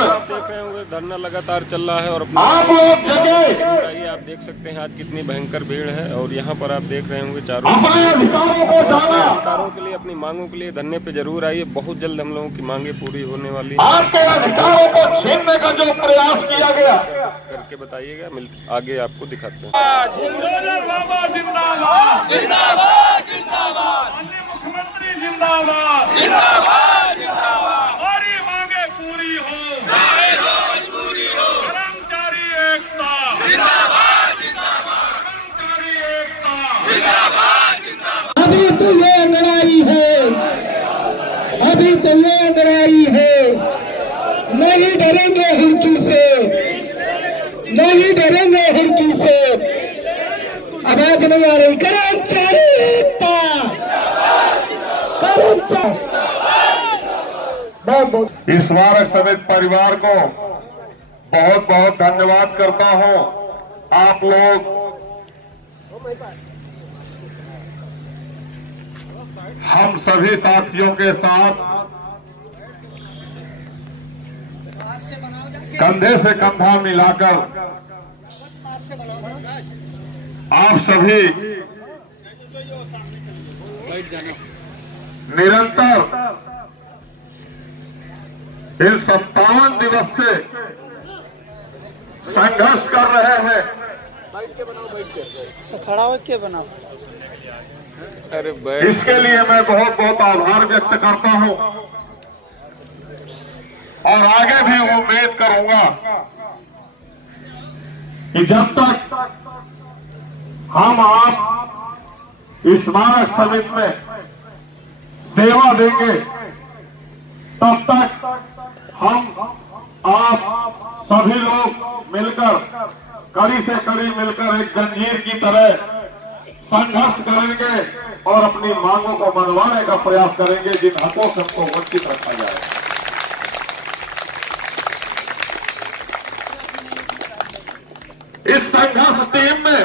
से आप देख रहे होंगे धरना लगातार चल रहा है और आप लोग जगह आप देख सकते हैं आज कितनी भयंकर भीड़ है। और यहाँ पर आप देख रहे होंगे चारों अपने अधिकारों को जाना, अधिकारों के लिए, अपनी मांगों के लिए धरने पे जरूर आइए। बहुत जल्द हम लोगों की मांगे पूरी होने वाली है। आपके अधिकारों को छीनने का जो प्रयास किया गया करके बताइएगा, आगे आपको दिखाते हैं। बाबा जिंदाबाद जिंदाबाद जिंदाबाद, मुख्यमंत्री जिंदाबाद जिंदाबाद जिंदाबाद, हमारी मांगे पूरी हो, पूरी हो, कर्मचारी एकता जिंदाबाद जिंदाबाद, कर्मचारी एकता जिंदाबाद जिंदाबाद। अभी तो ये लड़ाई है, अभी तो ये लड़ाई है, नहीं डरेंगे हिड़की से, नहीं डरेंगे हिड़की से। आवाज नहीं आ रही। कर्मचारी एकता, कर्मचारी। इस स्मारक समिति परिवार को बहुत बहुत धन्यवाद करता हूं। आप लोग हम सभी साथियों के साथ कंधे से कंधा मिलाकर आप सभी निरंतर इन 57 दिवस से संघर्ष कर रहे हैं। खड़ा होके बनाओ। अरे इसके लिए मैं बहुत बहुत आभार व्यक्त करता हूं और आगे भी उम्मीद करूंगा कि जब तक हम आप इस स्मारक समिति में सेवा देंगे तब तक हम आप सभी लोग मिलकर कड़ी से कड़ी मिलकर एक जंजीर की तरह संघर्ष करेंगे और अपनी मांगों को मनवाने का प्रयास करेंगे जिन हकों से हमको वंचित रखा जाए। इस संघर्ष टीम में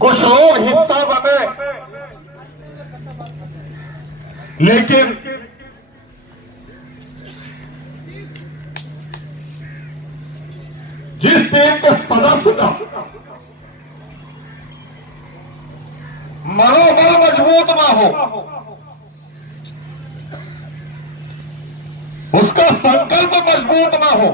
कुछ लोग हिस्सा बने, लेकिन जिस टीम के सदस्य का मनोबल मजबूत ना हो, उसका संकल्प मजबूत ना हो,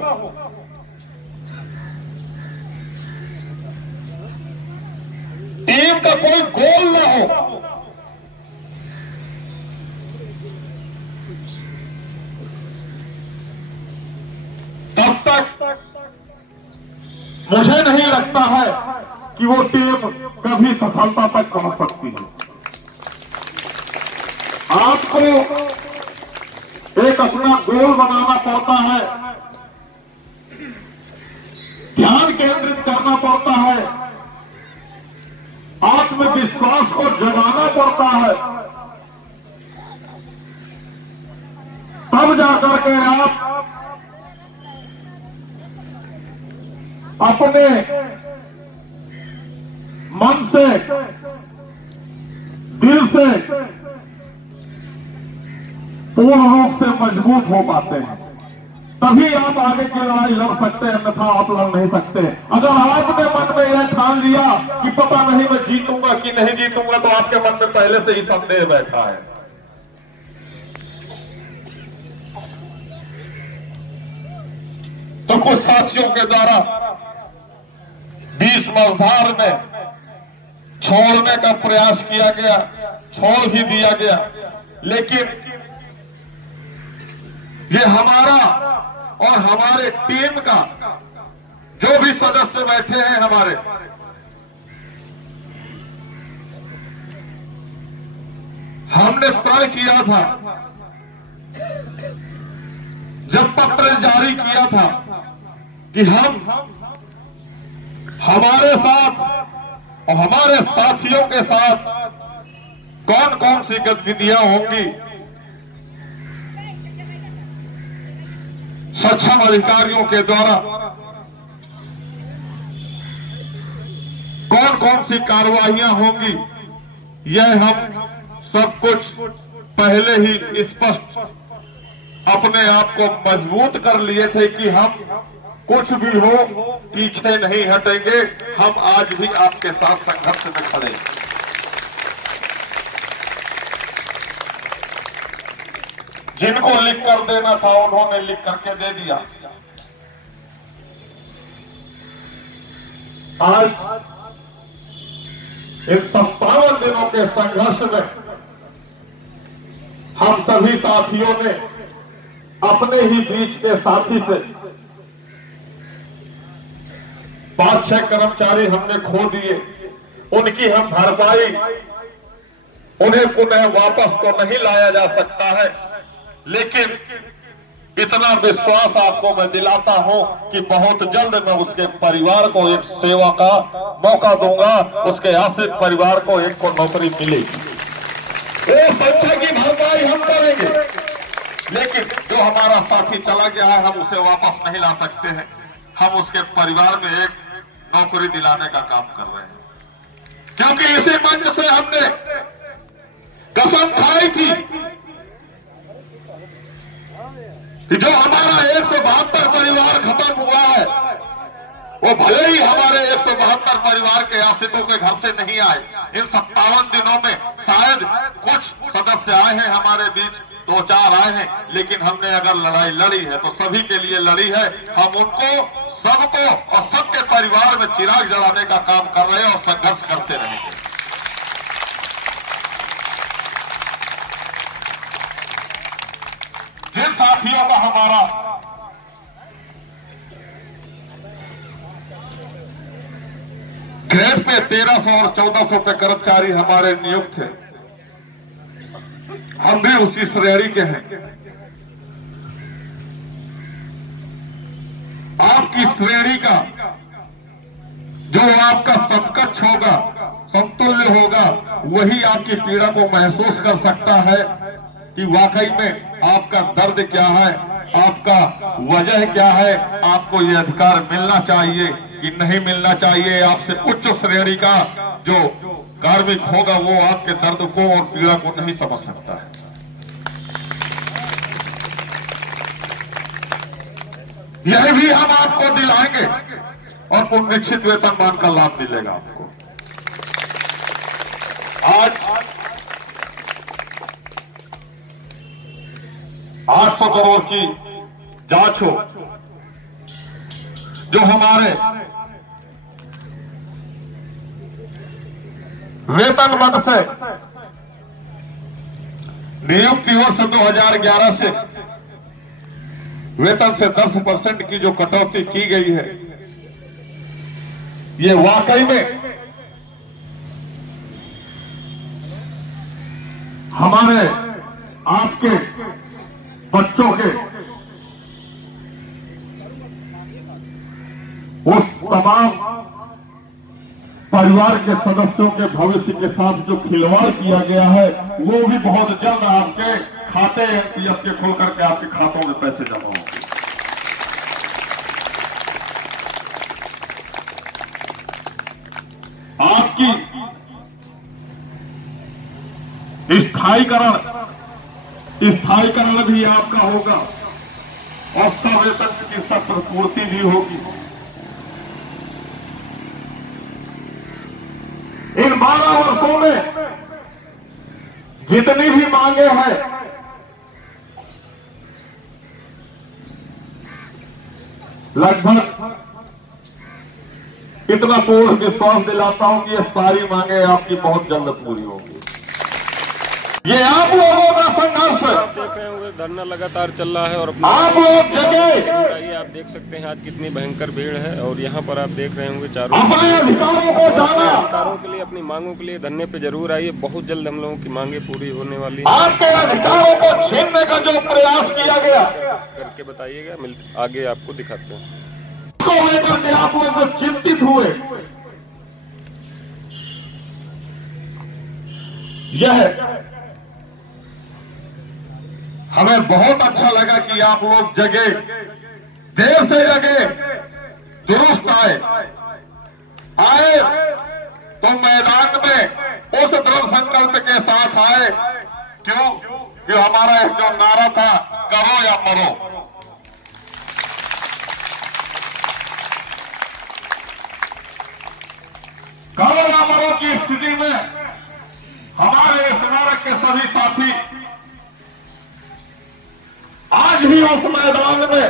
टीम का कोई गोल ना हो, तब तक मुझे नहीं लगता है कि वो टीम कभी सफलता तक पहुंच सकती है। आपको एक अपना गोल बनाना पड़ता है, ध्यान केंद्रित करना पड़ता है, आत्मविश्वास को जगाना पड़ता है, तब जाकर के आप अपने मन से, दिल से पूर्ण रूप से मजबूत हो पाते हैं। तभी आप आगे की लड़ाई लड़ सकते हैं, अन्यथा आप लड़ नहीं सकते। अगर आपने मन में यह ठान लिया कि पता नहीं मैं जीतूंगा कि नहीं जीतूंगा, तो आपके मन में पहले से ही संदेह बैठा है। तो कुछ साथियों के द्वारा 20 मझधार में छोड़ने का प्रयास किया गया, छोड़ भी दिया गया, लेकिन ये हमारा और हमारे टीम का जो भी सदस्य बैठे हैं हमारे, हमने तय किया था जब पत्र जारी किया था कि हम हमारे साथ और हमारे साथियों के साथ कौन कौन सी गतिविधियां होंगी, सक्षम अधिकारियों के द्वारा कौन कौन सी कार्रवाइयां होंगी, यह हम सब कुछ पहले ही स्पष्ट अपने आप को मजबूत कर लिए थे कि हम कुछ भी हो पीछे नहीं हटेंगे, हम आज भी आपके साथ संघर्ष में खड़े। जिनको लिख कर देना था उन्होंने लिख करके दे दिया। आज इन 57 दिनों के संघर्ष में हम सभी साथियों ने अपने ही बीच के साथी से 5-6 कर्मचारी हमने खो दिए। उनकी हम भरपाई, उन्हें पुनः वापस तो नहीं लाया जा सकता है, लेकिन इतना विश्वास आपको मैं दिलाता हूं कि बहुत जल्द मैं उसके परिवार को एक सेवा का मौका दूंगा, उसके आश्रित परिवार को एक को नौकरी मिलेगी। वो संख्या की भरपाई हम करेंगे, लेकिन जो हमारा साथी चला गया है हम उसे वापस नहीं ला सकते हैं। हम उसके परिवार में एक नौकरी दिलाने का काम कर रहे हैं, क्योंकि इसी मंच से हमने कसम खाई थी कि जो हमारा 172 परिवार खत्म हुआ है, वो भले ही हमारे 172 परिवार के आश्रितों के घर से नहीं आए। इन 57 दिनों में शायद कुछ सदस्य आए हैं हमारे बीच, 2-4 आए हैं, लेकिन हमने अगर लड़ाई लड़ी है तो सभी के लिए लड़ी है। हम उनको सबको और सबके परिवार में चिराग जलाने का काम कर रहे हैं और संघर्ष करते रहेंगे। जिन साथियों का हमारा ग्रेड पे 1300 और 1400 पे कर्मचारी हमारे नियुक्त थे, हम भी उसी श्रेणी के हैं। आपकी श्रेणी का जो आपका समकक्ष होगा, समतुल्य होगा, वही आपकी पीड़ा को महसूस कर सकता है कि वाकई में आपका दर्द क्या है, आपका वजह क्या है, आपको ये अधिकार मिलना चाहिए कि नहीं मिलना चाहिए। आपसे उच्च श्रेणी का जो कार्मिक होगा वो आपके दर्द को और पीड़ा को नहीं समझ सकता है। यह भी हम आपको दिलाएंगे और पुनरीक्षित वेतनमान का लाभ मिलेगा आपको। आज 800 करोड़ की जांच हो, जो हमारे वेतन मद से नियुक्ति वर्ष 2011 से वेतन से 10% की जो कटौती की गई है, ये वाकई में हमारे आपके बच्चों के उस तमाम परिवार के सदस्यों के भविष्य के साथ जो खिलवाड़ किया गया है, वो भी बहुत जल्द आपके खाते एनपीएस के खुल करके आपके खातों में पैसे जमा होंगे। आपकी स्थायीकरण भी आपका होगा और सवेतन की पूर्ति भी होगी। इन 12 वर्षों में जितनी भी मांगे हैं, लगभग इतना पूर्ण विश्वास दिलाता हूं कि ये सारी मांगे आपकी बहुत जल्द पूरी होंगी। ये आप लोगों का संघर्ष है। आप देख रहे होंगे धरना लगातार चल रहा है और आप लोग जगह ये आप देख सकते हैं आज कितनी भयंकर भीड़ है। और यहाँ पर आप देख रहे होंगे चारों अपने अधिकारों को जाना, अधिकारों के लिए, अपनी मांगों के लिए धरने पे जरूर आइए। बहुत जल्द हम लोगों की मांगे पूरी होने वाली है। आपके अधिकारों को छीनने का जो प्रयास किया गया करके बताइएगा, आगे आपको दिखाते हैं। को लेकर के आप लोग चिंतित हुए, यह हमें बहुत अच्छा लगा कि आप लोग जगे, देर से जगे, दुरुस्त आए तो मैदान में उस दृढ़ संकल्प के साथ आए। क्यों? कि हमारा एक जो नारा था, करो या मरो, करो या मरो की स्थिति में हमारे स्मारक के सभी साथी आज भी उस मैदान में,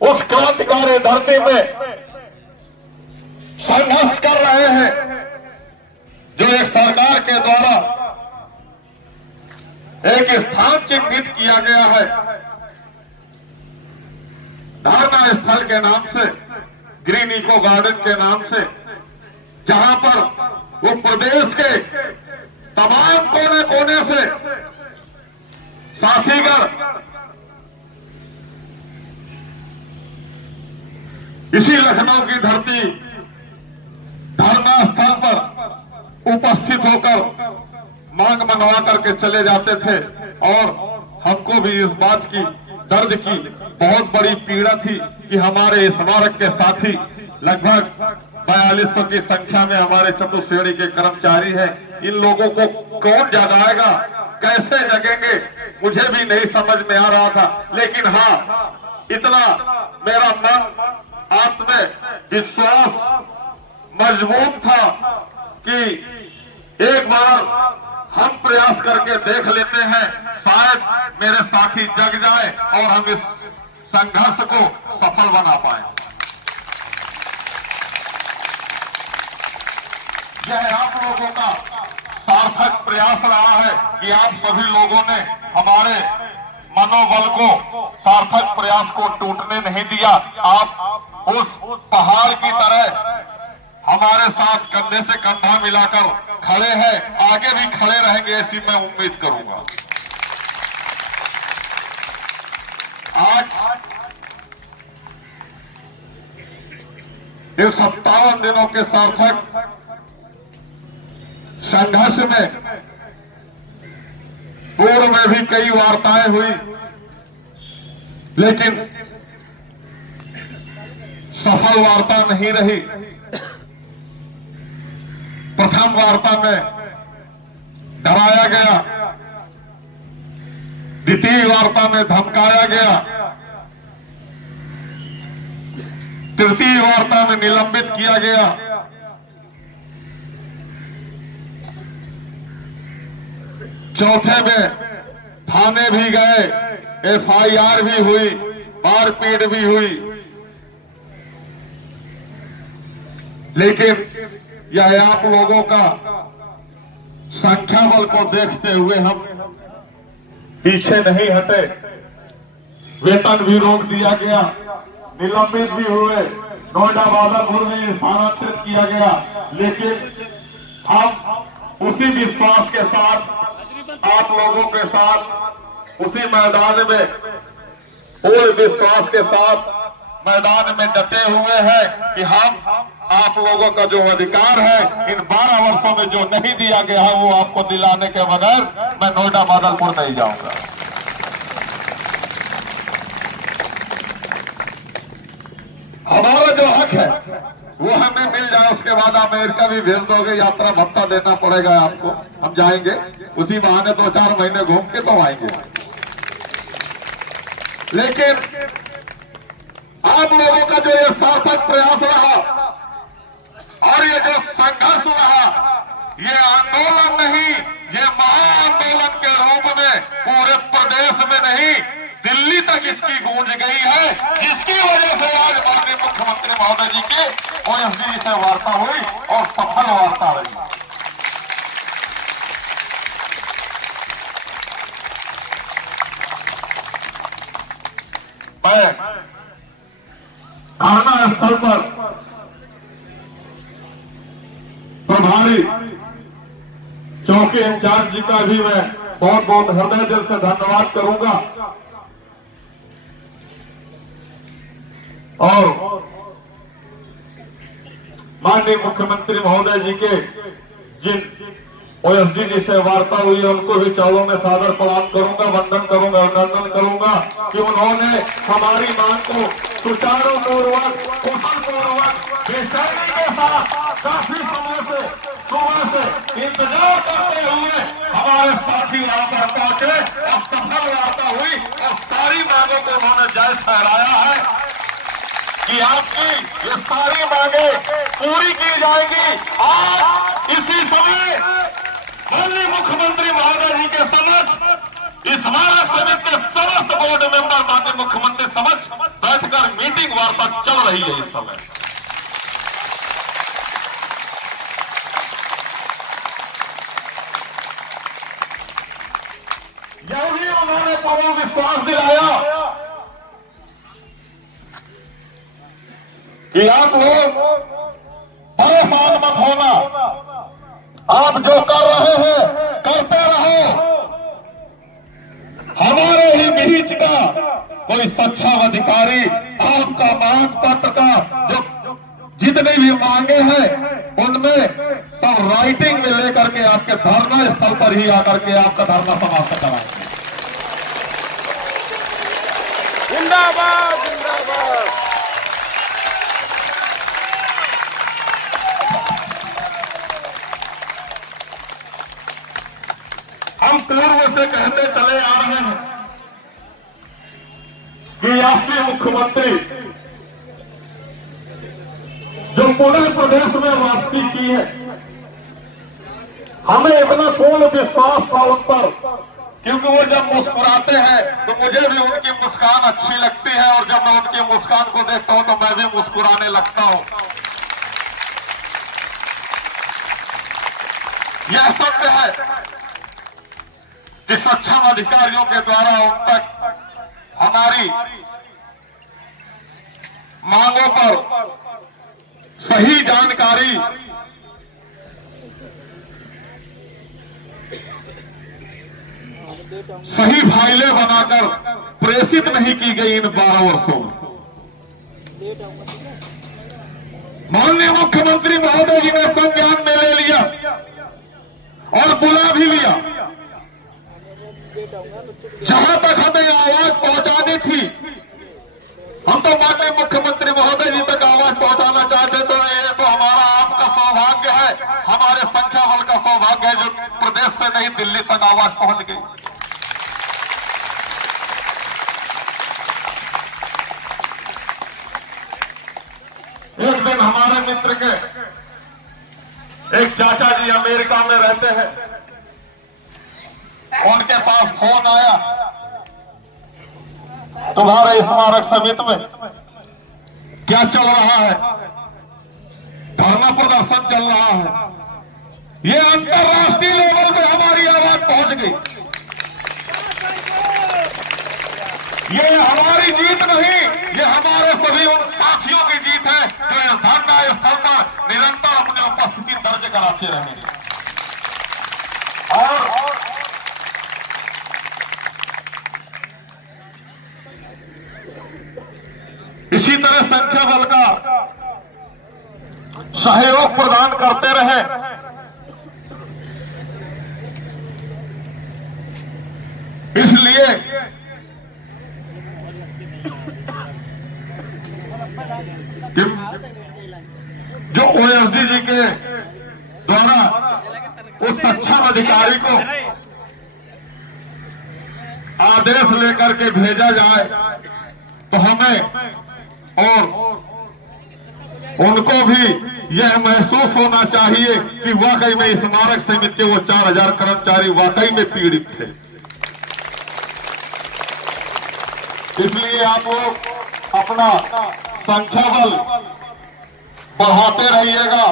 उस क्रांतिकारी धरती में संघर्ष कर रहे हैं जो एक सरकार के द्वारा एक स्थान चिन्हित किया गया है धरना स्थल के नाम से, ग्रीन इको गार्डन के नाम से, जहां पर वो प्रदेश के तमाम कोने कोने से साथीगण इसी लखनऊ की धरती धरना स्थल पर उपस्थित होकर मांग मनवा करके चले जाते थे। और हमको भी इस बात की, दर्द की बहुत बड़ी पीड़ा थी कि हमारे स्मारक के साथी लगभग 4200 की संख्या में हमारे चतुश्रेणी के कर्मचारी हैं। इन लोगों को कौन जगाएगा, कैसे जगेंगे, मुझे भी नहीं समझ में आ रहा था। लेकिन हाँ, इतना मेरा मन, आत्मविश्वास मजबूत था कि एक बार हम प्रयास करके देख लेते हैं, शायद मेरे साथी जग जाए और हम इस संघर्ष को सफल बना पाए। यह आप लोगों का सार्थक प्रयास रहा है कि आप सभी लोगों ने हमारे मनोबल को, सार्थक प्रयास को टूटने नहीं दिया। आप उस पहाड़ की तरह हमारे साथ कंधे से कंधा मिलाकर खड़े हैं, आगे भी खड़े रहेंगे ऐसी मैं उम्मीद करूंगा। आज इन 57 दिनों के सार्थक संघर्ष में पूर्व में भी कई वार्ताएं हुई, लेकिन सफल वार्ता नहीं रही। प्रथम वार्ता में डराया गया, द्वितीय वार्ता में धमकाया गया, तृतीय वार्ता में निलंबित किया गया, चौथे में थाने भी गए, FIR भी हुई, मारपीट भी हुई। लेकिन यह आप लोगों का संख्या बल को देखते हुए हम पीछे नहीं हटे। वेतन भी रोक दिया गया, निलंबित भी हुए, नोएडा बादलपुर में स्थानांतरित किया गया। लेकिन हम उसी विश्वास के साथ, आप लोगों के साथ, उसी मैदान में पूरे विश्वास के साथ मैदान में डटे हुए हैं कि हम आप लोगों का जो अधिकार है इन 12 वर्षों में जो नहीं दिया गया है वो आपको दिलाने के बगैर मैं नोएडा बादलपुर नहीं जाऊंगा। हमारा जो हक है वो हमें मिल जाए, उसके बाद अमेरिका भी भेज दोगे, यात्रा भत्ता देना पड़ेगा आपको, हम जाएंगे, उसी बहाने 2-4 महीने घूम के तो आएंगे। लेकिन आप लोगों का जो ये सार्थक प्रयास रहा और ये जो संघर्ष रहा, ये आंदोलन नहीं, ये महाआंदोलन के रूप में पूरे प्रदेश में नहीं, दिल्ली तक इसकी गूंज गई है, जिसकी वजह से आज माननीय मुख्यमंत्री महोदय जी की OSD से वार्ता हुई और सफल वार्ता रही। मैं धरना स्थल पर प्रभारी चौकी इंचार्ज जी का भी मैं बहुत बहुत हृदय दिल से धन्यवाद करूंगा। और माननीय मुख्यमंत्री महोदय जी के जिन OSD जी से वार्ता हुई है उनको भी चरणों में सादर प्रणाम करूंगा, वंदन करूंगा, अभिनंदन करूंगा कि उन्होंने हमारी मांग को सुचारूपूर्वक, कुशलपूर्वक, बेचैनी के साथ काफी समय से, सुबह से इंतजार करते हुए हमारे साथी वहां पर पहुंचे कि आपकी ये सारी मांगे पूरी की जाएंगी। आज इसी समय माननीय मुख्यमंत्री महोदय जी के समक्ष स्मारक समिति के समस्त बोर्ड मेंबर माननीय मुख्यमंत्री समक्ष बैठकर मीटिंग वार्ता चल रही है। इस समय यह भी उन्होंने पूरा विश्वास दिलाया कि आप लोग परेशान मत होना, आप जो कर रहे हैं करते रहो। हमारे ही बीच का कोई सक्षम अधिकारी आपका मांग पत्र का जो जितने भी मांगे हैं उनमें सब राइटिंग में लेकर के आपके धरना स्थल पर ही आकर के आपका धरना समाप्त कराएंगे। जिंदाबाद जिंदाबाद। हम पूर्व से कहते चले आ रहे हैं कि आपके मुख्यमंत्री जो पूरे प्रदेश में वापसी की है, हमें इतना पूर्ण विश्वास था उन पर, क्योंकि वो जब मुस्कुराते हैं तो मुझे भी उनकी मुस्कान अच्छी लगती है और जब मैं उनकी मुस्कान को देखता हूं तो मैं भी मुस्कुराने लगता हूं। यह सत्य है कि सक्षम अधिकारियों के द्वारा उन तक हमारी मांगों पर सही जानकारी सही फाइलें बनाकर प्रेषित नहीं की गई इन 12 वर्षों में। माननीय मुख्यमंत्री महोदय जी ने संज्ञान में ले लिया और बुला भी लिया। जहां तक हमें आवाज पहुंचानी थी, हम तो माननीय मुख्यमंत्री महोदय जी तक आवाज पहुंचाना चाहते, तो ये तो हमारा आपका सौभाग्य है, हमारे संख्या बल का सौभाग्य है जो प्रदेश से नहीं दिल्ली तक आवाज पहुंच गई। एक दिन हमारे मित्र के एक चाचा जी अमेरिका में रहते हैं, उनके पास फोन आया, तुम्हारे स्मारक समिति में क्या चल रहा है, धरना प्रदर्शन चल रहा है। ये अंतर्राष्ट्रीय लेवल पे हमारी आवाज पहुंच गई। ये हमारी जीत नहीं, ये हमारे सभी उन साथियों की जीत है जो इस धरना स्थल पर निरंतर अपनी उपस्थिति दर्ज कराते रहे। और इसी तरह संख्या बल का सहयोग प्रदान करते रहे। इसलिए जो ओएसडी जी के द्वारा उस सक्षम अधिकारी को आदेश लेकर के भेजा जाए तो हमें और उनको भी यह महसूस होना चाहिए कि वाकई में स्मारक समिति के वो 4000 कर्मचारी वाकई में पीड़ित थे। इसलिए आप लोग अपना संख्या बल बढ़ाते रहिएगा,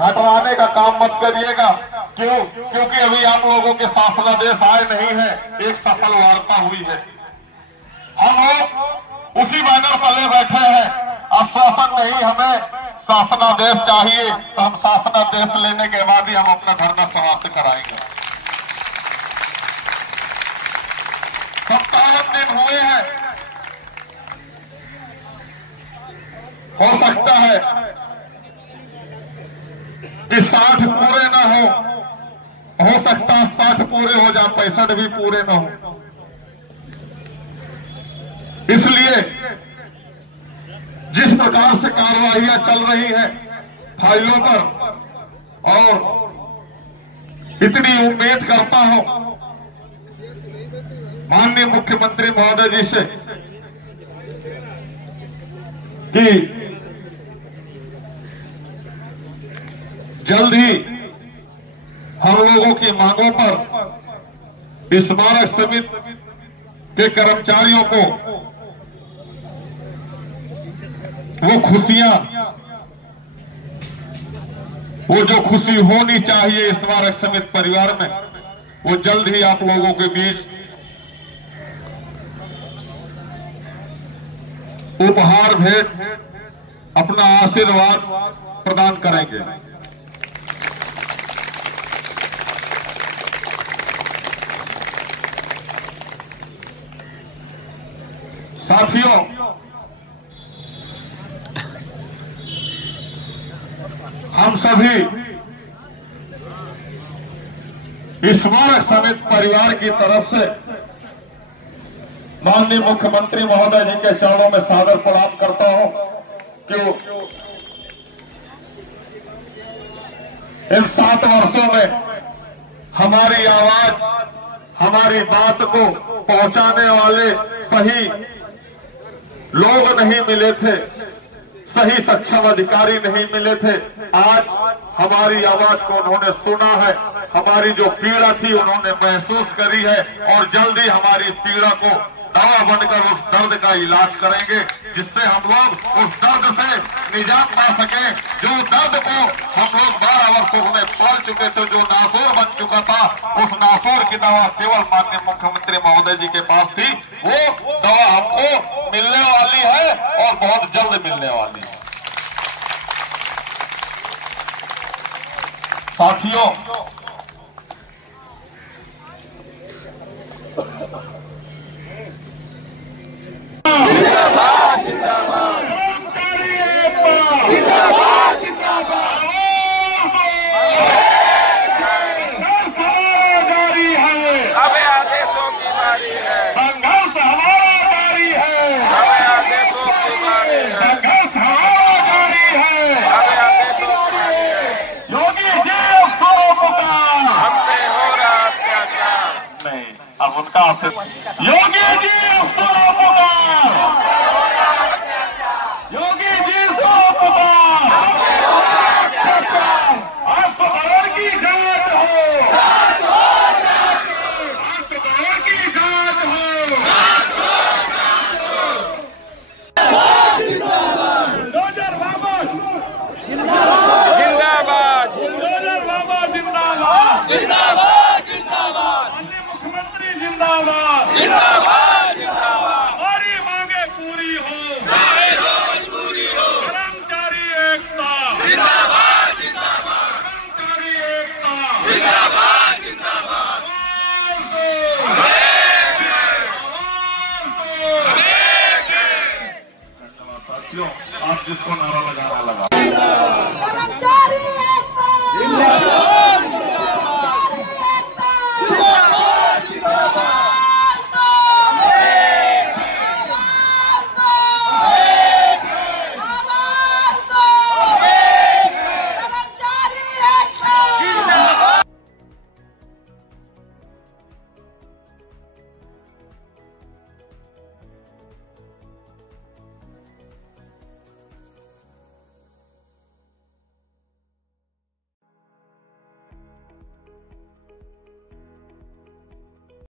घटवाने का काम मत करिएगा। क्योंकि अभी आप लोगों के शासनादेश आए नहीं है, एक सफल वार्ता हुई है। हम लोग उसी बैनर तले बैठे हैं, आश्वासन नहीं, हमें शासनादेश चाहिए, तो हम शासनादेश लेने के बाद ही हम अपना धरना समाप्त कराएंगे। 57 दिन हुए हैं, हो सकता है कि 60 पूरे ना हो सकता है 60 पूरे हो जाए, 65 भी पूरे ना हो। इसलिए जिस प्रकार से कार्रवाइयां चल रही है फाइलों पर, और इतनी उम्मीद करता हूं माननीय मुख्यमंत्री महोदय जी से कि जल्द ही हम लोगों की मांगों पर स्मारक समिति के कर्मचारियों को वो खुशियां, वो जो खुशी होनी चाहिए स्मारक समिति परिवार में, वो जल्द ही आप लोगों के बीच उपहार भेंट अपना आशीर्वाद प्रदान करेंगे। साथियों, हम सभी स्मारक समिति परिवार की तरफ से माननीय मुख्यमंत्री महोदय जी के चरणों में सादर प्रणाम करता हूं कि इन 7 वर्षों में हमारी आवाज, हमारी बात को पहुंचाने वाले सही लोग नहीं मिले थे, सही सक्षम अधिकारी नहीं मिले थे। आज हमारी आवाज को उन्होंने सुना है, हमारी जो पीड़ा थी उन्होंने महसूस करी है और जल्दी हमारी पीड़ा को दवा बनकर उस दर्द का इलाज करेंगे, जिससे हम लोग उस दर्द से निजात पा सके। जो दर्द को हम लोग 12 वर्षों में पाल चुके थे, जो नासूर बन चुका था, उस नासूर की दवा केवल माननीय मुख्यमंत्री महोदय जी के पास थी। वो दवा हमको मिलने वाली है और बहुत जल्द मिलने वाली है। साथियों, अब उनका योगी जी योगी जी अस्पताल की जांच हो, अस्पताल की जांच हो। बुलडोजर बाबा जिंदाबाद, बुलडोजर बाबा जिंदाबाद, जिंदाबाद, जिंदाबाद, माननीय मुख्यमंत्री जिंदाबाद।